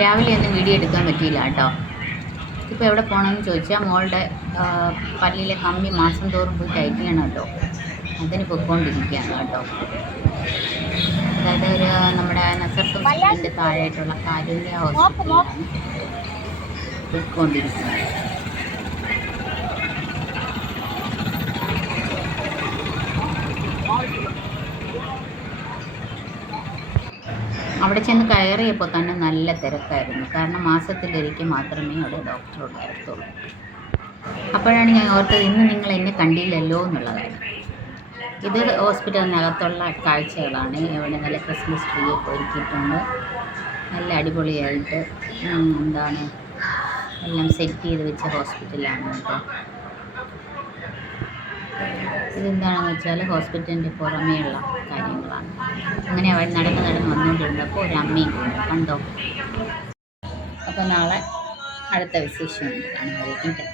രാവിലെ ഒന്നും വീഡിയോ എടുക്കാൻ പറ്റിയില്ല കേട്ടോ. ഇപ്പോൾ എവിടെ പോകണമെന്ന് ചോദിച്ചാൽ മോളുടെ പല്ലിലെ കമ്പി മാസം തോറും പോയി ടൈറ്റ് ചെയ്യണം കേട്ടോ. അതിന് പൊയ്ക്കൊണ്ടിരിക്കുകയാണ് കേട്ടോ. അതായത് ഒരു നമ്മുടെ നസർത്ത് ഹോസ്പിറ്റലിൻ്റെ താഴെയായിട്ടുള്ള കാരുണ്യ ഹോസ്പിറ്റലിലാണ് പോയിക്കൊണ്ടിരിക്കുന്നത്. അവിടെ ചെന്ന് കയറിയപ്പോൾ തന്നെ നല്ല തിരക്കായിരുന്നു. കാരണം മാസത്തിലൊരിക്കൽ മാത്രമേ അവിടെ ഡോക്ടർ ഉണ്ടായിരുന്നുള്ളൂ. അപ്പോഴാണ് ഞാൻ ഓർത്തത് ഇന്ന് നിങ്ങൾ എന്നെ കണ്ടില്ലല്ലോ എന്നുള്ള കാര്യം. ഇത് ഹോസ്പിറ്റലിനകത്തുള്ള കാഴ്ചകളാണ്. ഇവിടെ നല്ല ക്രിസ്മസ് ട്രീ ഒക്കെ ഒരുക്കിയിട്ടുണ്ട്. നല്ല അടിപൊളിയായിട്ട് എന്താണ് എല്ലാം സെറ്റ് ചെയ്ത് വെച്ച ഹോസ്പിറ്റലാണ് കേട്ടോ. ഇതെന്താണെന്ന് വെച്ചാൽ ഹോസ്പിറ്റലിൻ്റെ പുറമേയുള്ള കാര്യങ്ങളാണ്. അങ്ങനെ അവർ നടന്ന് വന്നുകൊണ്ടിരുന്നപ്പോൾ ഒരു അമ്മയും കണ്ടോ. അപ്പോൾ നാളെ അടുത്ത വിശേഷം കാണുമായിരിക്കും.